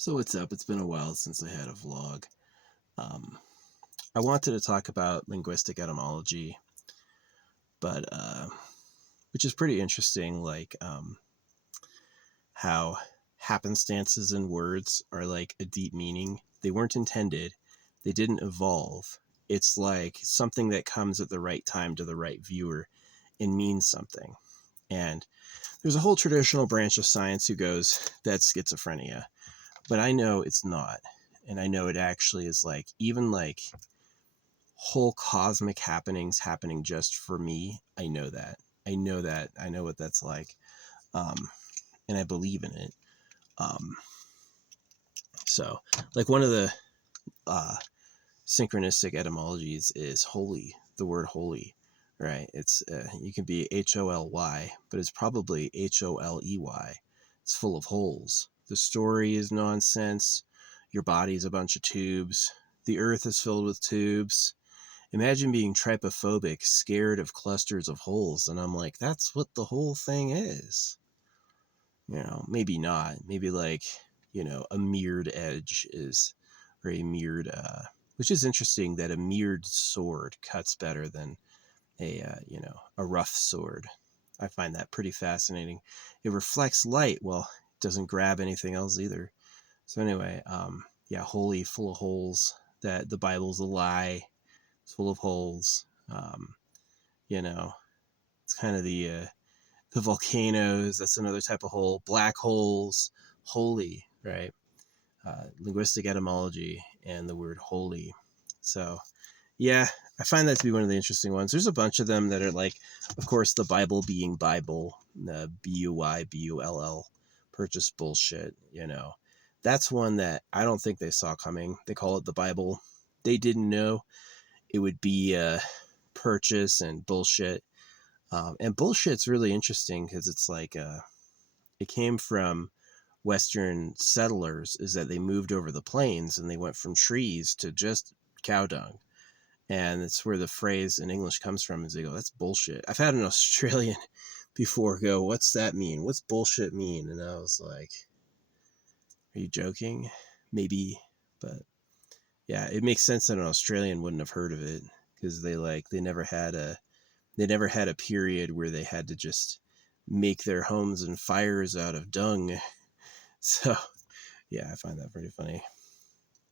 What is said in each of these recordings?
So what's up? It's been a while since I had a vlog. Um, I wanted to talk about linguistic etymology, but which is pretty interesting, like how happenstances in words are like a deep meaning. They weren't intended. They didn't evolve. It's like something that comes at the right time to the right viewer and means something. And there's a whole traditional branch of science who goes, that's schizophrenia. But I know it's not. And I know it actually is like, even like whole cosmic happenings happening just for me. I know that. I know that. I know what that's like. Um, and I believe in it. Um, so, like, one of the uh, synchronistic etymologies is holy, the word holy, right? It's, you can be Holy, but it's probably Holey. It's full of holes. The story is nonsense. Your body is a bunch of tubes. The earth is filled with tubes. Imagine being trypophobic, scared of clusters of holes. And I'm like, that's what the whole thing is. Maybe not. Maybe like, a mirrored edge is, or a mirrored, which is interesting that a mirrored sword cuts better than a rough sword. I find that pretty fascinating. It reflects light. Well, it doesn't grab anything else either. So anyway, yeah, holy, full of holes. That the Bible's a lie. It's full of holes. You know, it's kind of the volcanoes. That's another type of hole. Black holes, holy, right? Linguistic etymology and the word holy. So, yeah, I find that to be one of the interesting ones. There's a bunch of them that are like, of course, the Bible being Bible, Buybull, purchase bullshit. That's one that I don't think they saw coming. They call it the Bible. They didn't know it would be purchase and bullshit. And bullshit's really interesting because it's like it came from Western settlers, is that they moved over the plains and they went from trees to just cow dung. And it's where the phrase in English comes from, is they go, that's bullshit. I've had an Australian before go, what's that mean? What's bullshit mean? And I was like, are you joking? Maybe. But yeah, it makes sense that an Australian wouldn't have heard of it because they never had a period where they had to just make their homes and fires out of dung. So yeah, I find that pretty funny.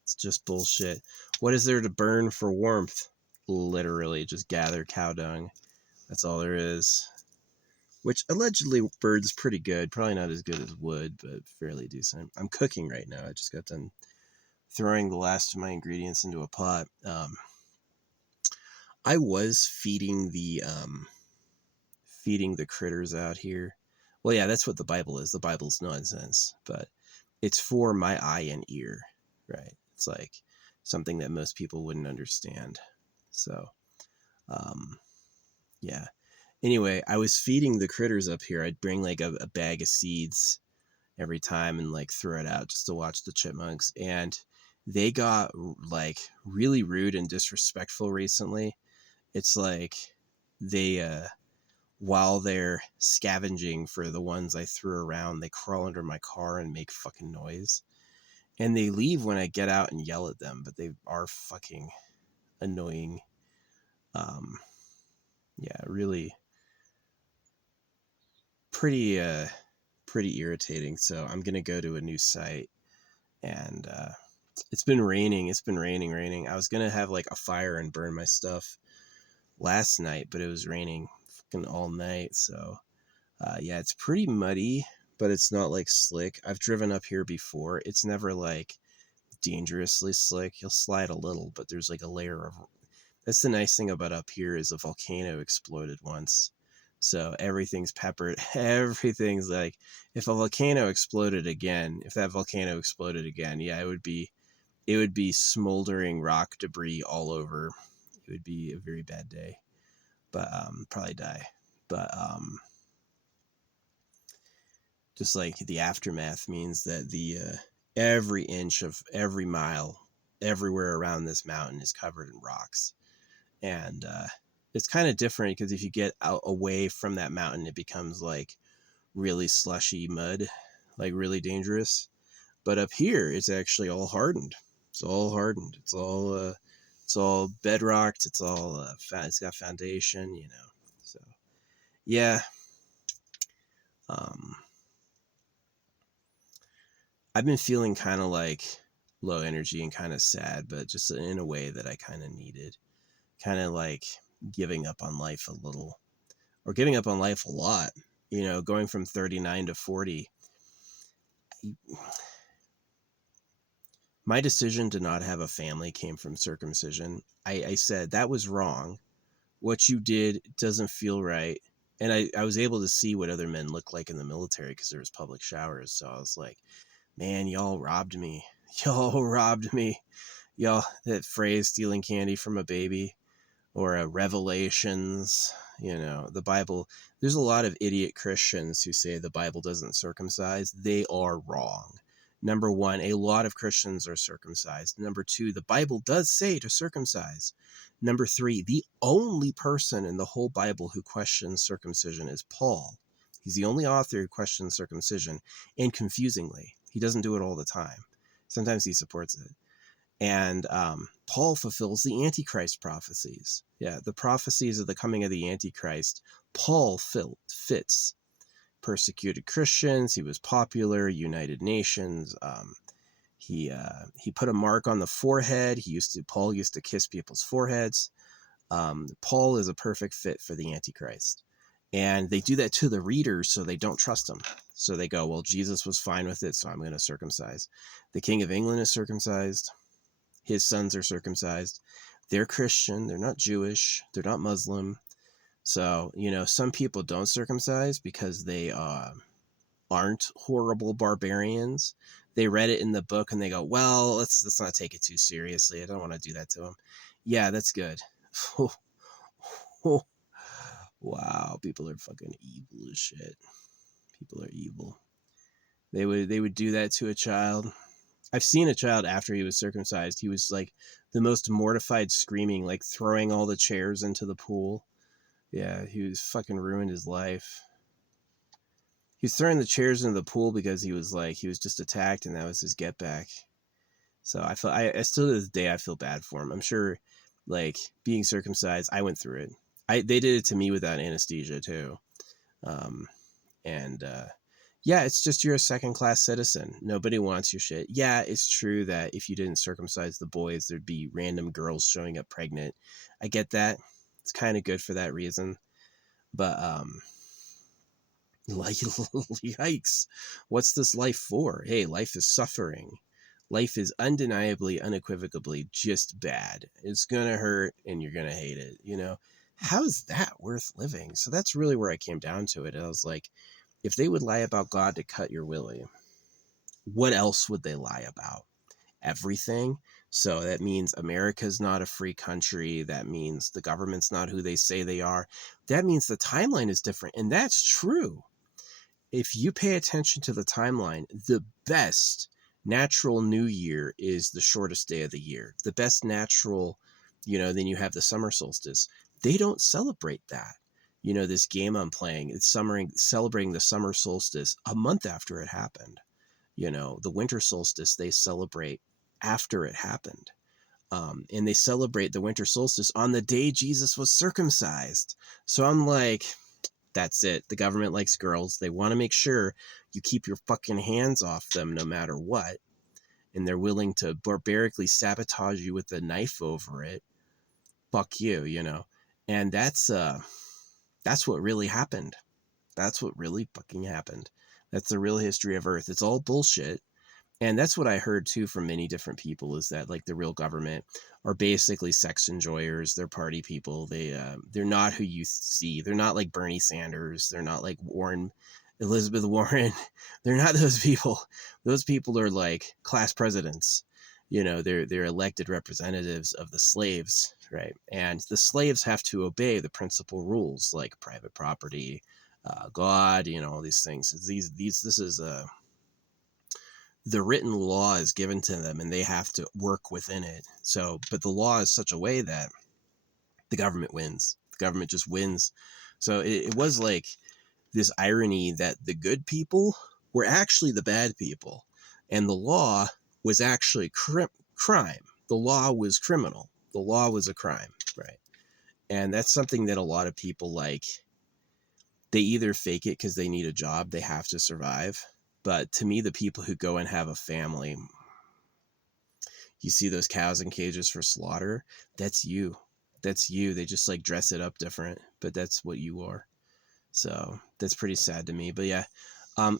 It's just bullshit. What is there to burn for warmth? Literally just gather cow dung. That's all there is. Which allegedly burns pretty good. Probably not as good as wood, but fairly decent. I'm cooking right now. I just got done throwing the last of my ingredients into a pot. I was feeding the critters out here. Well, yeah, that's what the Bible is. The Bible's nonsense, but it's for my eye and ear, right? It's like something that most people wouldn't understand. So, yeah. Anyway, I was feeding the critters up here. I'd bring like a bag of seeds every time and like throw it out just to watch the chipmunks. And they got like really rude and disrespectful recently. It's like they, while they're scavenging for the ones I threw around, they crawl under my car and make fucking noise. And they leave when I get out and yell at them, but they are fucking annoying. Yeah, really pretty pretty irritating. So I'm gonna go to a new site, and it's been raining. It's been raining. I was gonna have like a fire and burn my stuff last night, but it was raining fucking all night. So yeah, it's pretty muddy, but it's not like slick. I've driven up here before. It's never like dangerously slick. You'll slide a little, but there's like a layer of. That's the nice thing about up here, is a volcano exploded once. So everything's peppered. Everything's like, if a volcano exploded again, if that volcano exploded again, yeah, it would be smoldering rock debris all over. It would be a very bad day, but probably die. But just like the aftermath means that the every inch of every mile everywhere around this mountain is covered in rocks. And it's kind of different because if you get out away from that mountain, it becomes like really slushy mud, like really dangerous. But up here, it's actually all hardened. It's all hardened. It's all bedrocked. It's all it's got foundation, you know. So yeah, um, I've been feeling kind of like low energy and kind of sad, but just in a way that I kind of needed. Kind of like giving up on life a little, or giving up on life a lot. You know, going from 39 to 40. My decision to not have a family came from circumcision. I said that was wrong. What you did doesn't feel right. And I was able to see what other men looked like in the military because there was public showers. So I was like, man, y'all robbed me. Y'all robbed me. Y'all, that phrase, stealing candy from a baby, or Revelations, you know, the Bible. There's a lot of idiot Christians who say the Bible doesn't circumcise. They are wrong. Number one, a lot of Christians are circumcised. Number two, the Bible does say to circumcise. Number three, the only person in the whole Bible who questions circumcision is Paul. He's the only author who questions circumcision, and confusingly, he doesn't do it all the time. Sometimes he supports it. And Paul fulfills the Antichrist prophecies. Yeah, the prophecies of the coming of the Antichrist, Paul fits. Persecuted Christians, he was popular, United Nations. He put a mark on the forehead. Paul used to kiss people's foreheads. Paul is a perfect fit for the Antichrist. And they do that to the readers so they don't trust him. So they go, well, Jesus was fine with it, so I'm going to circumcise. The King of England is circumcised. His sons are circumcised. They're Christian. They're not Jewish. They're not Muslim. So, you know, some people don't circumcise because they aren't horrible barbarians. They read it in the book and they go, well, let's not take it too seriously. I don't want to do that to them. Yeah, that's good. Wow, people are fucking evil as shit. People are evil. They would do that to a child. I've seen a child after he was circumcised. He was like the most mortified, screaming, like throwing all the chairs into the pool. Yeah, he was fucking ruined his life. He was throwing the chairs into the pool because he was just attacked, and that was his get back. So I still to this day I feel bad for him. I'm sure, like being circumcised, I went through it. They did it to me without anesthesia too, and yeah, it's just you're a second-class citizen. Nobody wants your shit. Yeah, it's true that if you didn't circumcise the boys, there'd be random girls showing up pregnant. I get that. It's kind of good for that reason. But, like, yikes. What's this life for? Hey, life is suffering. Life is undeniably, unequivocally just bad. It's going to hurt and you're going to hate it. You know, how is that worth living? So that's really where I came down to it. I was like, if they would lie about God to cut your willy, what else would they lie about? Everything. So that means America's not a free country. That means the government's not who they say they are. That means the timeline is different. And that's true. If you pay attention to the timeline, the best natural new year is the shortest day of the year. The best natural, you know, then you have the summer solstice. They don't celebrate that. You know, this game I'm playing, it's celebrating the summer solstice a month after it happened. You know, the winter solstice, they celebrate after it happened. And they celebrate the winter solstice on the day Jesus was circumcised. So I'm like, that's it. The government likes girls. They want to make sure you keep your fucking hands off them no matter what. And they're willing to barbarically sabotage you with a knife over it. Fuck you, you know. And that's what really happened. That's what really fucking happened. That's the real history of Earth. It's all bullshit. And that's what I heard too from many different people, is that like the real government are basically sex enjoyers. They're party people. They're not who you see. They're not like Bernie Sanders. They're not like Elizabeth Warren. They're not those people. Those people are like class presidents. You know, they're elected representatives of the slaves, right? And the slaves have to obey the principal rules like private property, God, you know, all these things. This is the written law is given to them and they have to work within it. So, but the law is such a way that the government wins. The government just wins. So it was like this irony that the good people were actually the bad people. And the law was actually crime. The law was criminal. The law was a crime, right? And that's something that a lot of people like, they either fake it because they need a job, they have to survive. But to me, the people who go and have a family, you see those cows in cages for slaughter, that's you. That's you. They just like dress it up different, but that's what you are. So that's pretty sad to me. But yeah,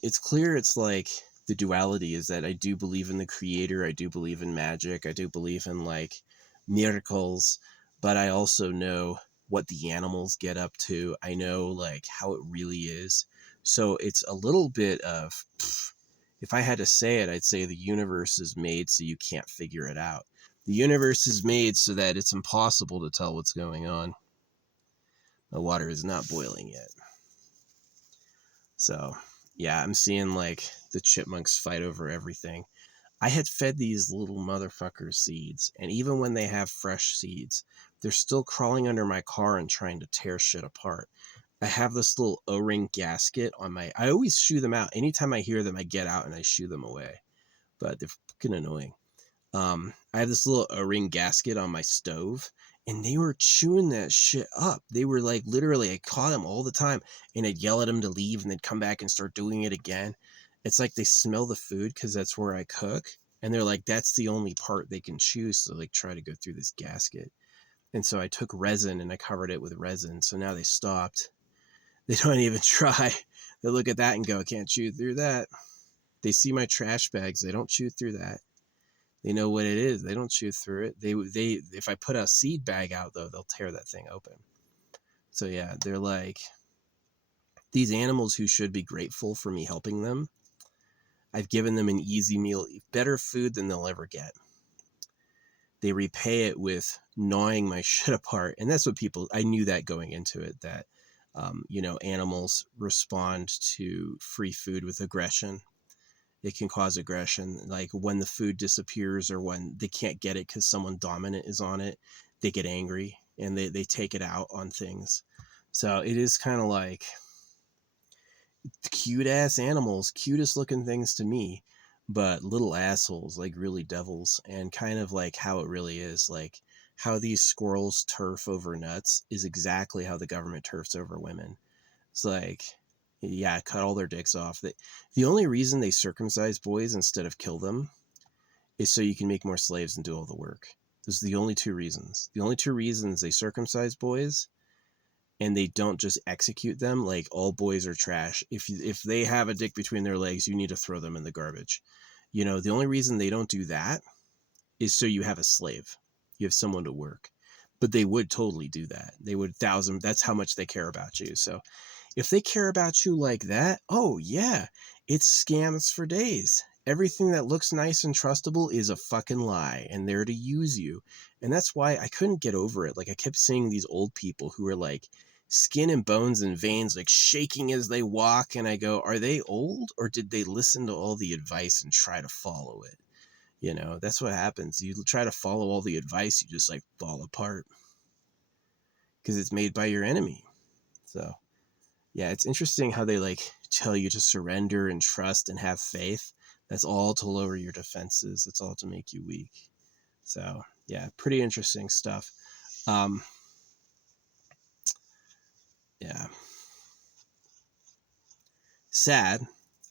it's clear it's like the duality is that I do believe in the creator. I do believe in magic. I do believe in like miracles, but I also know what the animals get up to. I know like how it really is. So it's a little bit of, if I had to say it, I'd say the universe is made so you can't figure it out. The universe is made so that it's impossible to tell what's going on. The water is not boiling yet. So, yeah, I'm seeing like the chipmunks fight over everything. I had fed these little motherfuckers seeds, and even when they have fresh seeds, they're still crawling under my car and trying to tear shit apart. I have this little O-ring gasket on my, I always shoo them out. Anytime I hear them, I get out and I shoo them away. But they're fucking annoying. I have this little O-ring gasket on my stove, and they were chewing that shit up. They were like, literally, I caught them all the time, and I'd yell at them to leave, and they'd come back and start doing it again. It's like they smell the food because that's where I cook, and they're like, that's the only part they can chew, so like try to go through this gasket. And so I took resin and I covered it with resin, so now they stopped. They don't even try. They look at that and go, can't chew through that. They see my trash bags, they don't chew through that. They know what it is. They don't chew through it. They if I put a seed bag out though, they'll tear that thing open. So yeah, they're like these animals who should be grateful for me helping them. I've given them an easy meal, better food than they'll ever get. They repay it with gnawing my shit apart. And that's what people, I knew that going into it, that, animals respond to free food with aggression. It can cause aggression. Like when the food disappears or when they can't get it because someone dominant is on it, they get angry and they take it out on things. So it is kind of like cute ass animals, cutest looking things to me, but little assholes, like really devils, and kind of like how it really is. Like how these squirrels turf over nuts is exactly how the government turfs over women. It's like, yeah, cut all their dicks off. The only reason they circumcise boys instead of kill them is so you can make more slaves and do all the work. Those are the only two reasons. The only two reasons they circumcise boys and they don't just execute them, like all boys are trash. If they have a dick between their legs, you need to throw them in the garbage. The only reason they don't do that is so you have a slave. You have someone to work. But they would totally do that. They would that's how much they care about you. So if they care about you like that, oh yeah, it's scams for days. Everything that looks nice and trustable is a fucking lie and they're to use you. And that's why I couldn't get over it. Like I kept seeing these old people who were like skin and bones and veins, like shaking as they walk. And I go, are they old or did they listen to all the advice and try to follow it? That's what happens. You try to follow all the advice, you just like fall apart because it's made by your enemy. So yeah, it's interesting how they like tell you to surrender and trust and have faith. That's all to lower your defenses. It's all to make you weak. So yeah, pretty interesting stuff. Yeah. Sad.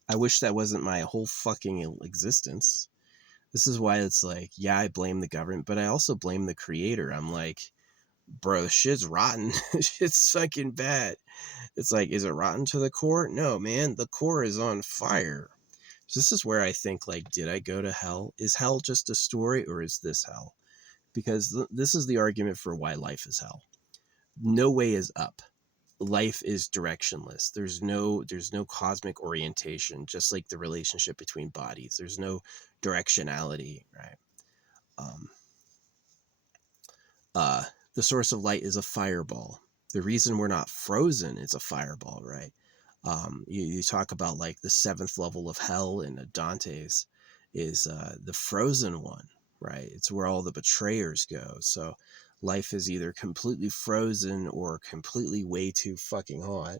I wish that wasn't my whole fucking existence. This is why it's like, yeah, I blame the government, but I also blame the creator. I'm like, bro, shit's rotten. Shit's fucking bad. It's like, is it rotten to the core? No, man, the core is on fire. So this is where I think, like, did I go to hell? Is hell just a story or is this hell? Because this is the argument for why life is hell. No way is up. Life is directionless. There's no cosmic orientation, just like the relationship between bodies. There's no directionality, right? The source of light is a fireball. The reason we're not frozen is a fireball, right? You talk about like the seventh level of hell in Dante's is the frozen one, right? It's where all the betrayers go. So life is either completely frozen or completely way too fucking hot.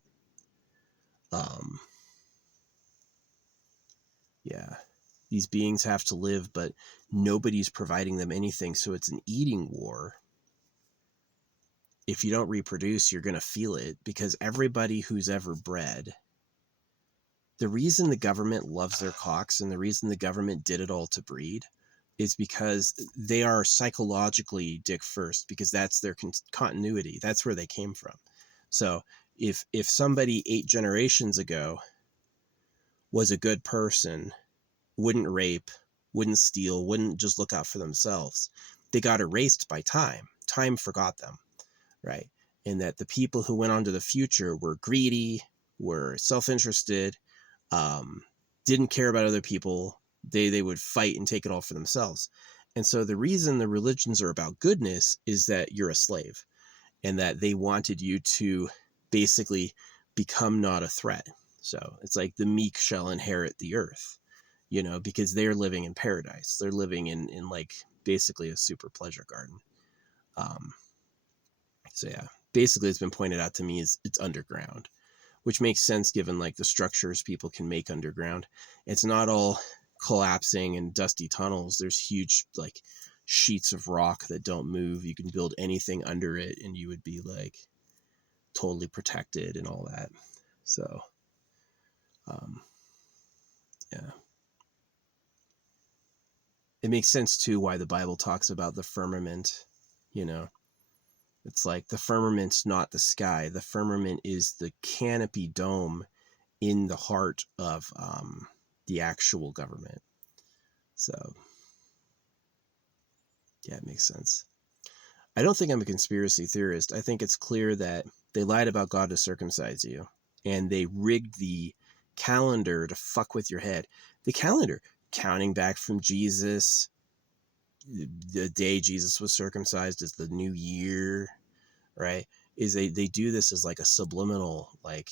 Yeah. These beings have to live, but nobody's providing them anything. So it's an eating war. If you don't reproduce, you're going to feel it, because everybody who's ever bred, the reason the government loves their cocks and the reason the government did it all to breed is because they are psychologically dick first, because that's their continuity. That's where they came from. So if somebody 8 generations ago was a good person, wouldn't rape, wouldn't steal, wouldn't just look out for themselves, they got erased by time. Time forgot them, right? And that the people who went on to the future were greedy, were self-interested, didn't care about other people. They would fight and take it all for themselves. And so the reason the religions are about goodness is that you're a slave, and that they wanted you to basically become not a threat. So it's like the meek shall inherit the earth, you know, because they're living in paradise. They're living in like basically a super pleasure garden. Um, so yeah, basically it's been pointed out to me is it's underground, which makes sense given like the structures people can make underground. It's not all collapsing and dusty tunnels. There's huge like sheets of rock that don't move. You can build anything under it and you would be like totally protected and all that. So yeah, it makes sense too why the Bible talks about the firmament. You know, it's like the firmament's not the sky. The firmament is the canopy dome in the heart of the actual government. So yeah, it makes sense. I don't think I'm a conspiracy theorist. I think it's clear that they lied about God to circumcise you, and they rigged the calendar to fuck with your head. The calendar, counting back from Jesus, the day Jesus was circumcised is the new year, right? Is they do this as like a subliminal, like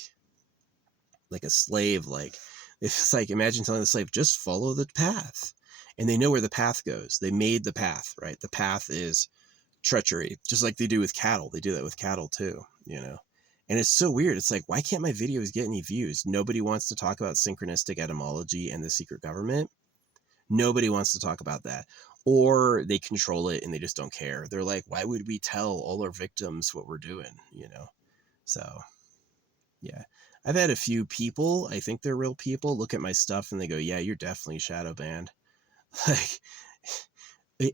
a slave, like it's like imagine telling the slave just follow the path, and they know where the path goes. They made the path, right? The path is treachery, just like they do with cattle. They do that with cattle too, you know. And it's so weird. It's like, why can't my videos get any views? Nobody wants to talk about synchronistic etymology and the secret government. Nobody wants to talk about that. Or they control it and they just don't care. They're like, why would we tell all our victims what we're doing, you know? So yeah, I've had a few people, I think they're real people, look at my stuff and they go, yeah, you're definitely shadow banned. Like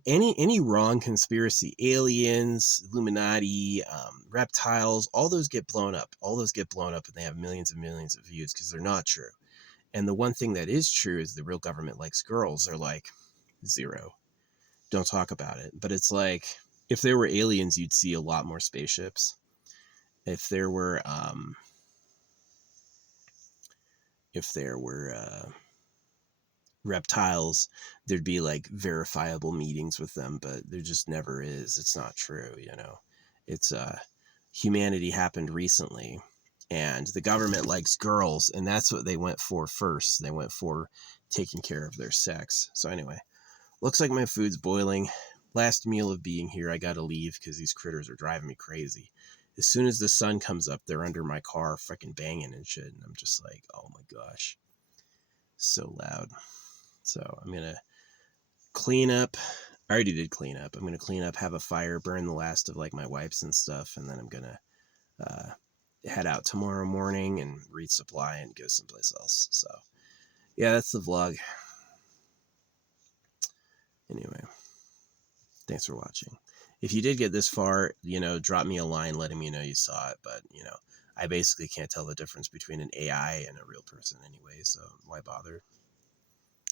any wrong conspiracy, aliens, Illuminati, reptiles, all those get blown up. All those get blown up and they have millions and millions of views because they're not true. And the one thing that is true is the real government likes girls. They're like 0. Don't talk about it. But it's like if there were aliens, you'd see a lot more spaceships. If there were reptiles, there'd be like verifiable meetings with them, but there just never is. It's not true, you know. It's humanity happened recently, and the government likes girls, and that's what they went for first. They went for taking care of their sex. So anyway, looks like my food's boiling. Last meal of being here. I gotta leave because these critters are driving me crazy. As soon as the sun comes up, they're under my car freaking banging and shit, and I'm just like, oh my gosh, so loud. So I'm going to clean up. I already did clean up. I'm going to clean up, have a fire, burn the last of like my wipes and stuff. And then I'm going to head out tomorrow morning and resupply and go someplace else. So yeah, that's the vlog. Anyway, thanks for watching. If you did get this far, you know, drop me a line letting me know you saw it. But, you know, I basically can't tell the difference between an AI and a real person anyway. So why bother?